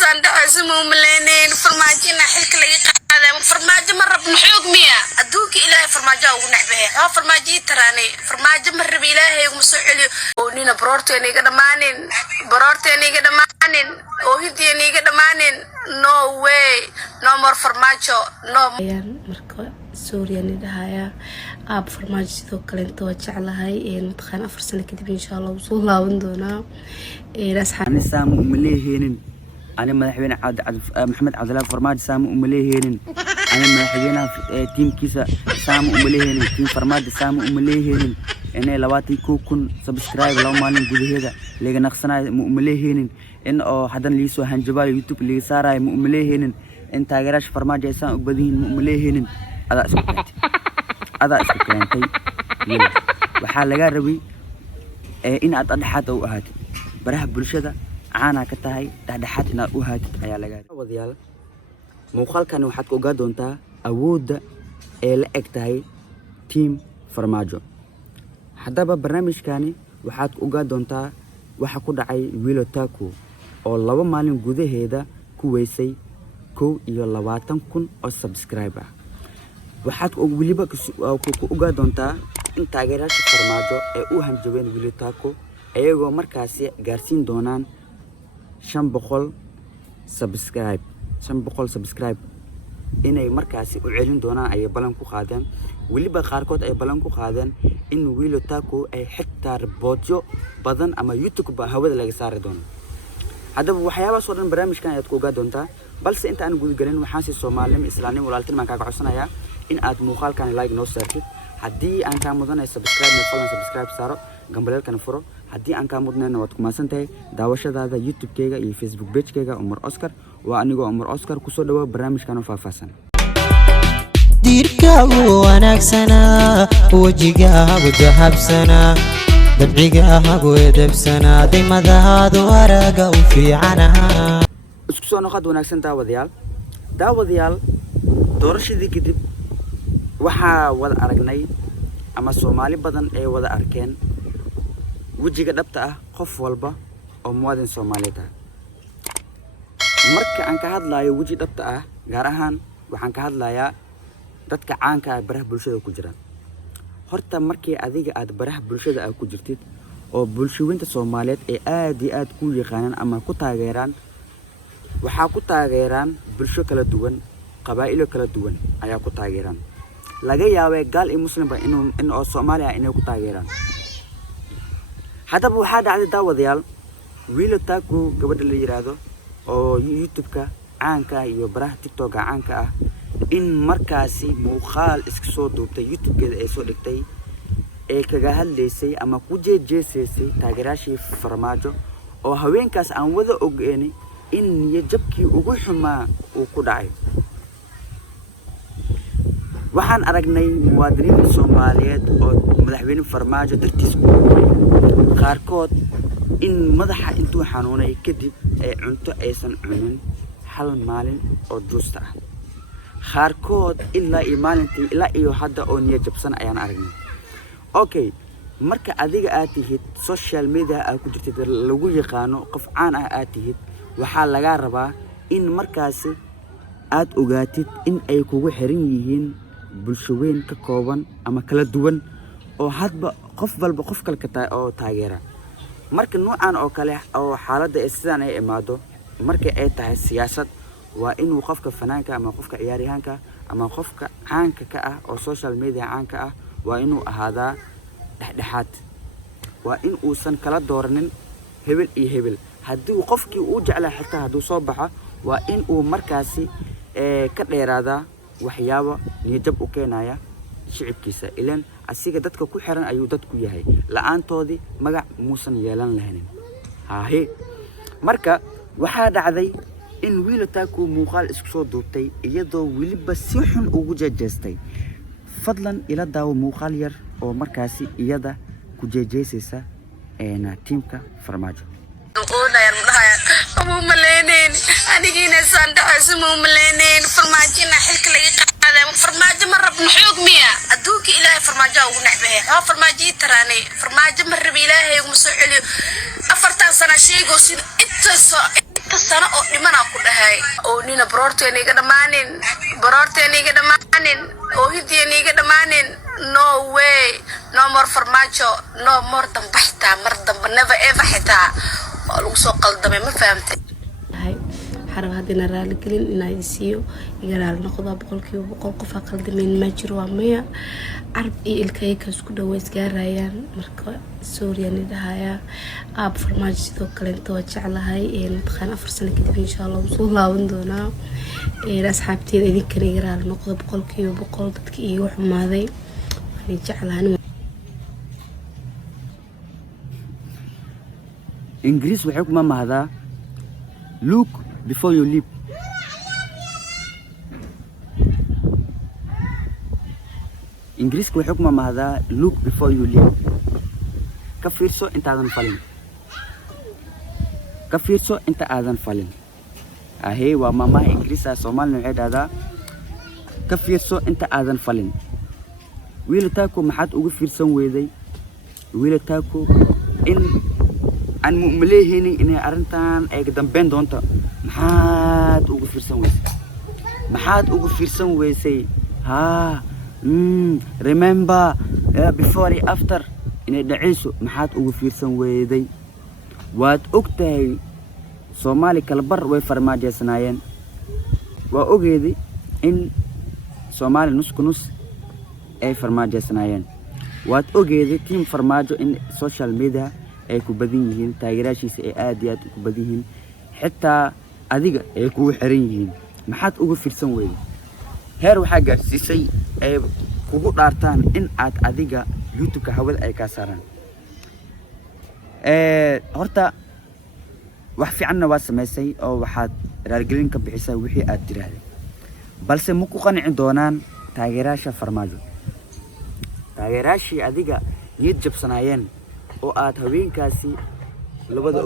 ساندا اسمه ملينين فرماجينا حلك لي قادم فرماج مره بنحوق ميا ادوك الهي فرماجه ونعبه ها فرماجي تراني فرماج مره بالهي ومسعلي ونينا برورتيني قدمانين وهديني قدمانين نو واي نو مور فرماجو نو marka Suuriyan dhahaya aab farmaajo sidoo kale inta jeclahay mataqaan 4 sano kadib insha Allah soo laaban doonaa asxaab سامو مليهين أنا مدحوين محمد عبد الله فرماج سامو مليهين أنا مدحوين تيم كيسا سامو مليهين تيم فرماج سامو مليهين أنا لواتي كوكن سبسكرايب لو مالين جودي هذا لقى نقصنا مليهين إن حدا اللي يسوى هنجبال يوتيوب اللي صار مليهين إن تاجرش فرماج سامو بدين مليهين هذا اسكتي يلا وحال لقى ربي إن أتضحت أو أهات براه بلشدة عانا كتاهي دحدحات إن أوهات ayaa laga wadayaal muuqaalkan waxaad ku ogaa doontaa awoodda ee la eg tahay team farmaajo haddaba barnaamijkani waxaad ku ogaa doontaa waxa ku dhacay Willow Taku oo 2 maalin gudaheeda ku weysay 21,000 oo subscriber waxaad waliba ku ogaa doontaa in taageerayaasha farmaajo ee u hanjabeen Willow Taku ayagoo markaasi gaarsiin doonaan 500 subscribe inay markaasi u celin doonaan ay balan ku qaadeen waliba qaarkood ay balan ku qaadeen in Willow Taku ay xitaa boodjo badan ama YouTube ba hawada laga saari doono hadaba waxyaabaha soo dhan barnaamijkan ayaad ku ogaa doontaa balse inta aan guud galin waxaan si Soomaaliyeed islaamnimo walaaltin maan kaaga codsanayaa in aad muuqaalkan like noo saartid haddii aan ka mudanay subscribe saaro gambalelkan furo haddii aan ka mudnayna waad ku maasantahay daawashadaada YouTube-kayga iyo Facebook page-kayga Umar Oscar waa anigoo Umar Oscar ku soo dhawaad barnaamijkan oo faahfaahsan diirkaagu wanaagsana wajigaagu dahabsana dabcigaagu edebsana dimadaadu araga u fiicana isku soo noqod wanaagsan daawadayaal doorashadii kadib waxaa wada aragnay ama Soomaali badan ay wada arkeen wajiga dhabta ah qof walba oo muwaadin Soomaaliyeed ah marka aan ka hadlayo wajiga dhabta ah gaar ahaan waxaan ka hadlayaa dadka caanka ah baraha bulshada ku jira horta markii adiga aad baraha bulshada ku jirtid oo bulshooyinka Soomaaliyeed ee aad iyo aad ku yaqaanaan ama ku taageeraan waxa ku taageeraan bulsho kala duwan qabaa'ilo kala duwan ayaa ku taageeraan laga yaabay gaal iyo muslim ba in oo Soomaaliya inay ku taageeraan hadaba waxa dhacday daawadayaal Willow Taku gabadha la yiraahdo oo YouTube-ka caanka iyo baraha TikTok-ka caanka ah in markaasi muuqaal iska soo duubtay YouTube-keeda ay soo dhigtay ee kaga hadlaysay ama ku jeejeesay taageerayaashii farmaajo oo haweenkaas aan wada ogeeyay in niyadjabkii ugu xumaa uu ku dhacay waxaan aragnay muwaadiniin Soomaaliyeed oo madaxweyne farmaajo dartiis ku qaarkood in madaxa intuu xanuunay kadib ay cunto aysan cunin hal maalin oo juusta ah qaarkood ilaa iyo hadda oo niyad jabsan ayaan aragnay okay marka adiga aad tihid social media aad ku jirtid lagu yaqaano qof caan ah aad tihid waxaa laga rabaa in markaasi aad ogaatid in ay kugu xiran yihiin bulshooyin ka kooban ama kala duwan oo hadba qof walba qof kale ka oo taageera marka noocan oo kale oo xaaladda sidaan ay imaado marka ay tahay siyaasad waa inuu qofka fanaanka ama qofka ciyaaryahanka ama qofka caanka ka ah oo social media caanka ah waa inuu ahaadaa dhexdhexaad waa in uusan kala dooranin hebel iyo hebel haddii qofkii uu jeclaa xitaa hadduu soo baxo waa in uu markaasi ka dheeraada waxyaabo niyadjab u keenaya shicibkiisa ilaan asiga dadka ku xiran ayuu dadku yahay la'aantoodii magac muusan yeelan lahayn haahe marka waxaa dhacday in Willow Taku muuqaal isku soo duubtay iyadoo waliba si xun ugu jeejeestay fadlan ila daawo muuqaal yar oo markaasi iyada ku jeejeesaysa teamka farmaajo أبو ملينين أنا جينا ساندا اسمه ملينين فرماجينا حلك لي قادم فرماج مرة بنحوق ميا أدوك إلهي فرماجة ونعبه ها فرماجي تراني فرماج مرة بإلهي ومسعلي أفرتان سنة شيء وسيد إنت shanta sano oo dhimanaa ku dhahay oo nina baroorteena iga dhammaanin oo hidiyeena iga dhammaanin no way no more farmaajo no more damba xitaa mar damba never ever xitaa waa lagu soo qaldamay ma fahamtay حرب هذين رالي قلين إن يسيو يقرأ النقطة بقول قفا قلدمين ما جروا مية عرب الكيك سكودا ويسجار ريان مركا سوريا ندهايا أب فرماج ذو كلين توجع لهاي نتخان أفرسنا كده إن شاء الله وصولها وندونا ناس حابتين إذا كان يقرأ النقطة بقول ضدك يوح ماذي نجعلها إنجليز وحكمة مع هذا look before you leap. إنجليز وحكمة مع هذا look before you leap. كفيرسو أنت آذن فلين. كفيرسو أنت آذن فلين. أهي وماما إنجليز سومال نوعد هذا كفيرسو أنت آذن فلين. ويل تاكو محد أوقف فيرسون ويدي. ويل تاكو إن أن مؤمليهني إني أرنتان أقدم بين دونتا محاد أوقف فيرسون ويسي ها remember before and after إني دعيسو محاد أوقف فيرسون ويدي واد أكتهي سومالي كالبر ويفرماجي سنايين وأوجيدي إن سومالي نسكو نس أي فرماجي سنايين واد أوجيدي تيم فرماجو إن سوشيال ميديا ay ku badan yihiin taageeraashiisa ay aad iyo aad ku badan yihiin xitaa adiga ay ku xiran yihiin maxaad ugu fiirsan weeyay heer waxa gaarsiisay ay kugu dhaartaan in aad adiga YouTube-ka hawada ay ka saaraan horta wax fiicanna waa sameysay oo waxaad raalgelin ka bixisay wixii aad tiraahday balse ma ku qancin doonaan taageeraasha farmaajo taageeraashii adiga niyad jabsanaayeen oo aad haweenkaasi labada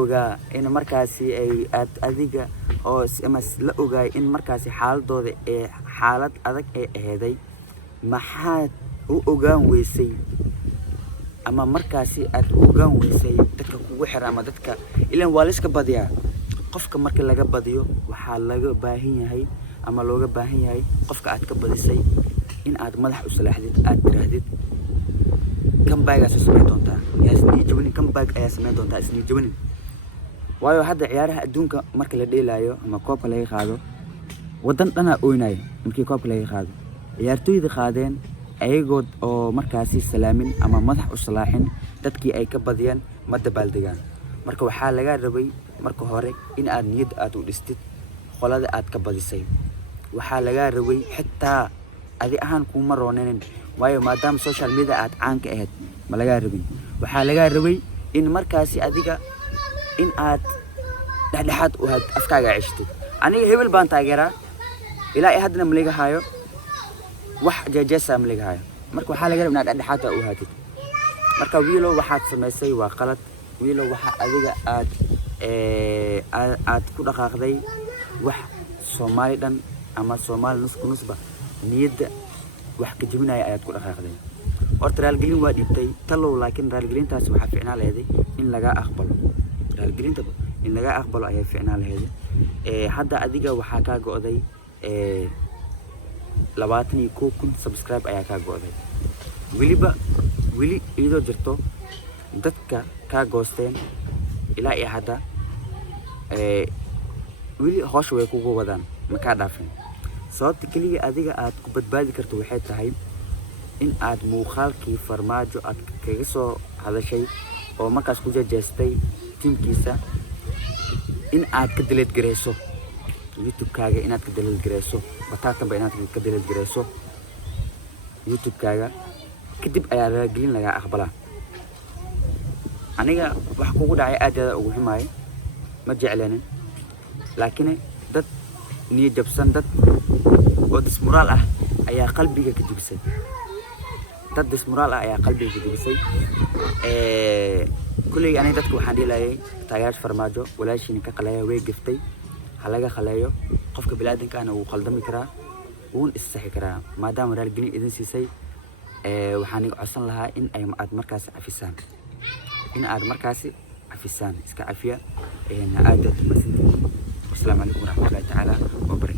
ogaa in markaasi ay aad adiga oo ama la ogaay in markaasi xaaladooda ee xaalad adag ay aheeday maxaad u ogaan weysay ama markaasi aad u ogaan weysay dadka kugu xiran ama dadka ilaan waa la iska badiyaa qofka marka laga badiyo waxaa laga baahan yahay ama looga baahan yahay qofka aad ka badisay in aad madax u salaaxdid aad tiraahdid comeback ayaa sameyn doontaa yaasni jawani comeback ayaa sameyn doontaa isni jawani waayo hadda ciyaaraha adduunka marka la dheelaayo ama koobka laga qaado wadan dhana ooynay markii koobka laga qaado ciyaartooyda qaadeen ayagoo oo markaasi salaamin ama madax u salaaxin dadkii ay ka badiyaan ma dabaaldegaan marka waxaa laga rabay marka hore in aad niyad aad u dhistid qolada aad ka badisay waxaa laga rabay xitaa adi ahaan kuma rooneen waayo maadaama social media aad caan ka ahayd ma laga rabin waxaa laga rabay in markaasi adiga in aad dhexdhexaad u had afkaaga ceshtid aniga hebel baan taageeraa ilaa ay hadna malaga hayo wax jaajasa malaga hayo marka waxaa laga rabaa inaad dhexdhexaad u haatid marka wiilo waxaad sameysay waa qalad wiilo waxa adiga aad ku dhaqaaqday wax Soomaali dhan ama Soomaali nusba niyada wax ka jibinaya ayaad ku dhaqaaqday horta raalgelin waa dhibtay talow laakiin raalgelintaas waxa fiicnaa leeyahay in laga aqbalo raalgelinta in laga aqbalo ayaa fiicnaa leeyahay hadda adiga waxa ka go'day 21,000 subscribe ayaa ka go'day wili iyadoo jirto dadka ka goosteen ilaa iyo hadda wili hoosh way kugu wadaan ma ka dhaafin sababta kaliya adiga aad ku badbaadi karto waxay tahay in aad muuqaalkii farmaajo aad kaga soo hadashay oo markaas ku jajeestay teamkiisa in aad ka delete gareyso YouTube-kaaga inaad ka delete gareyso bataatanba inaad ka delete gareyso YouTube-kaaga kadib ayaa raalgelin laga aqbalaa aniga wax kugu dhacay aad ugu xumaay ma jeclanin laakiin dad niyad jabsan dad oo dismoral ah ayaa qalbiga ka jibisay dad dismoral ah ayaa qalbiga ka jibisay kulli aniga dadku waxaan dhilayay taageerash farmaajo walaashiin ka qalaya way gaftay halaga khalayo qofka bilaadanka ana uu qaldami karaa uu issaxi karaa maadaama raalgelin idin siisay waxaan iga codsan lahaa in ay aad markaas cafisaan iska cafiya aad aad u mahadsantihiin. Assalaamu calaykum waraxmatullaahi tacaala wabarakaatuh.